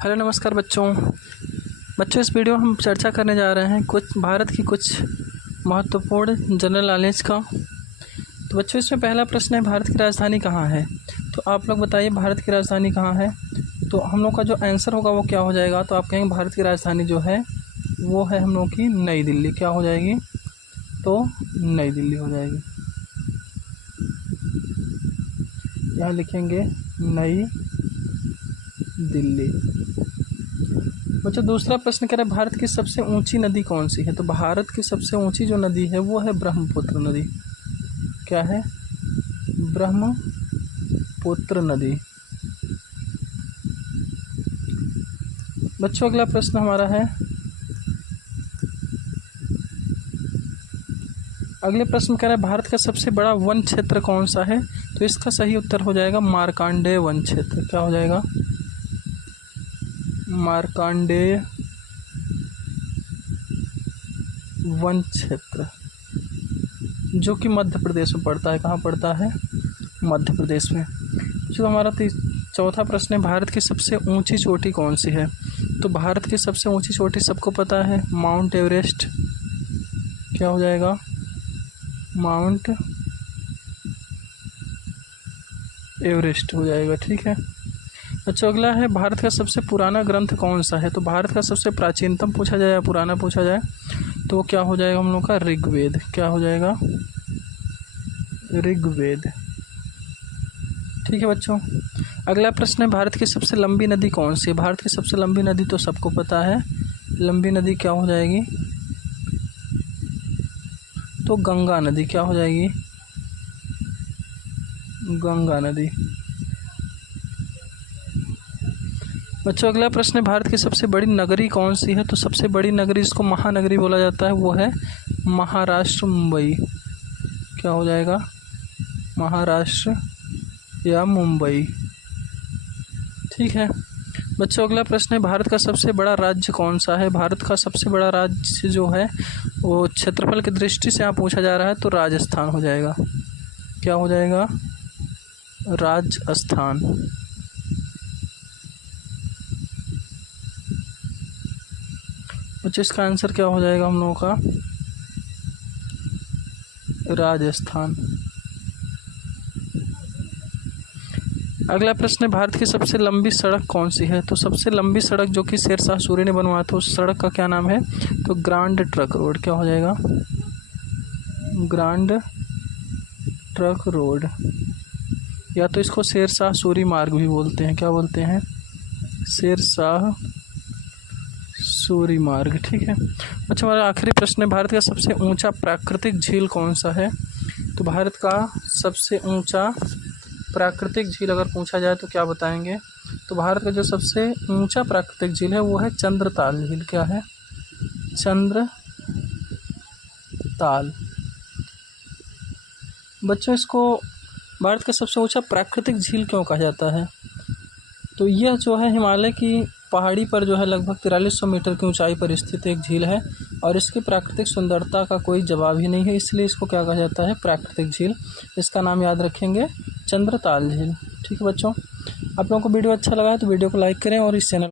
Hello नमस्कार बच्चों इस वीडियो में हम चर्चा करने जा रहे हैं कुछ भारत की कुछ महत्वपूर्ण जनरल नॉलेज का। तो बच्चों इसमें पहला प्रश्न है, भारत की राजधानी कहाँ है। तो आप लोग बताइए भारत की राजधानी कहाँ है। तो हम लोग का जो आंसर होगा वो क्या हो जाएगा। तो आप कहेंगे भारत की राजधानी जो है वो है हम लोग की नई दिल्ली। क्या हो जाएगी, तो नई दिल्ली हो जाएगी। यहाँ लिखेंगे नई दिल्ली। बच्चों दूसरा प्रश्न कह रहा है भारत की सबसे ऊंची नदी कौन सी है। तो भारत की सबसे ऊंची जो नदी है वो है ब्रह्मपुत्र नदी। क्या है, ब्रह्मपुत्र नदी। बच्चों अगला प्रश्न हमारा है, अगले प्रश्न कह रहा है भारत का सबसे बड़ा वन क्षेत्र कौन सा है। तो इसका सही उत्तर हो जाएगा मार्कंडेय वन क्षेत्र। क्या हो जाएगा, मार्कंडेय वन क्षेत्र, जो कि मध्य प्रदेश में पड़ता है। कहाँ पड़ता है, मध्य प्रदेश में। जो हमारा चौथा प्रश्न है, भारत की सबसे ऊंची चोटी कौन सी है। तो भारत की सबसे ऊंची चोटी सबको पता है, माउंट एवरेस्ट। क्या हो जाएगा, माउंट एवरेस्ट हो जाएगा। ठीक है अच्छा, अगला है भारत का सबसे पुराना ग्रंथ कौन सा है। तो भारत का सबसे प्राचीनतम पूछा जाए या पुराना पूछा जाए तो वो क्या हो जाएगा हम लोग का, ऋग्वेद। क्या हो जाएगा, ऋग्वेद। ठीक है बच्चों, अगला प्रश्न है भारत की सबसे लंबी नदी कौन सी है। भारत की सबसे लंबी नदी तो सबको पता है, लंबी नदी क्या हो जाएगी, तो गंगा नदी। क्या हो जाएगी, गंगा नदी। बच्चों अगला प्रश्न है भारत की सबसे बड़ी नगरी कौन सी है। तो सबसे बड़ी नगरी जिसको महानगरी बोला जाता है वो है महाराष्ट्र, मुंबई। क्या हो जाएगा, महाराष्ट्र या मुंबई। ठीक है बच्चों, अगला प्रश्न है भारत का सबसे बड़ा राज्य कौन सा है। भारत का सबसे बड़ा राज्य जो है वो क्षेत्रफल की दृष्टि से यहाँ पूछा जा रहा है तो राजस्थान हो जाएगा। क्या हो जाएगा, राजस्थान। बच्चों इसका आंसर क्या हो जाएगा हम लोगों का, राजस्थान। अगला प्रश्न है भारत की सबसे लंबी सड़क कौन सी है। तो सबसे लंबी सड़क जो कि शेरशाह सूरी ने बनवाया था उस सड़क का क्या नाम है, तो ग्रांड ट्रक रोड। क्या हो जाएगा, ग्रांड ट्रक रोड, या तो इसको शेरशाह सूरी मार्ग भी बोलते हैं। क्या बोलते हैं, शेरशाह सूरी मार्ग। ठीक है अच्छा, हमारा आखिरी प्रश्न है भारत का सबसे ऊंचा प्राकृतिक झील कौन सा है। तो भारत का सबसे ऊंचा प्राकृतिक झील अगर पूछा जाए तो क्या बताएंगे। तो भारत का जो सबसे ऊंचा प्राकृतिक झील है वो है चंद्रताल झील। क्या है, चंद्रताल। बच्चों इसको भारत का सबसे ऊंचा प्राकृतिक झील क्यों कहा जाता है। तो यह जो है हिमालय की पहाड़ी पर जो है लगभग 4300 मीटर की ऊंचाई पर स्थित एक झील है और इसकी प्राकृतिक सुंदरता का कोई जवाब ही नहीं है, इसलिए इसको क्या कहा जाता है, प्राकृतिक झील। इसका नाम याद रखेंगे, चंद्रताल झील। ठीक है बच्चों, आप लोगों को वीडियो अच्छा लगा है तो वीडियो को लाइक करें और इस चैनल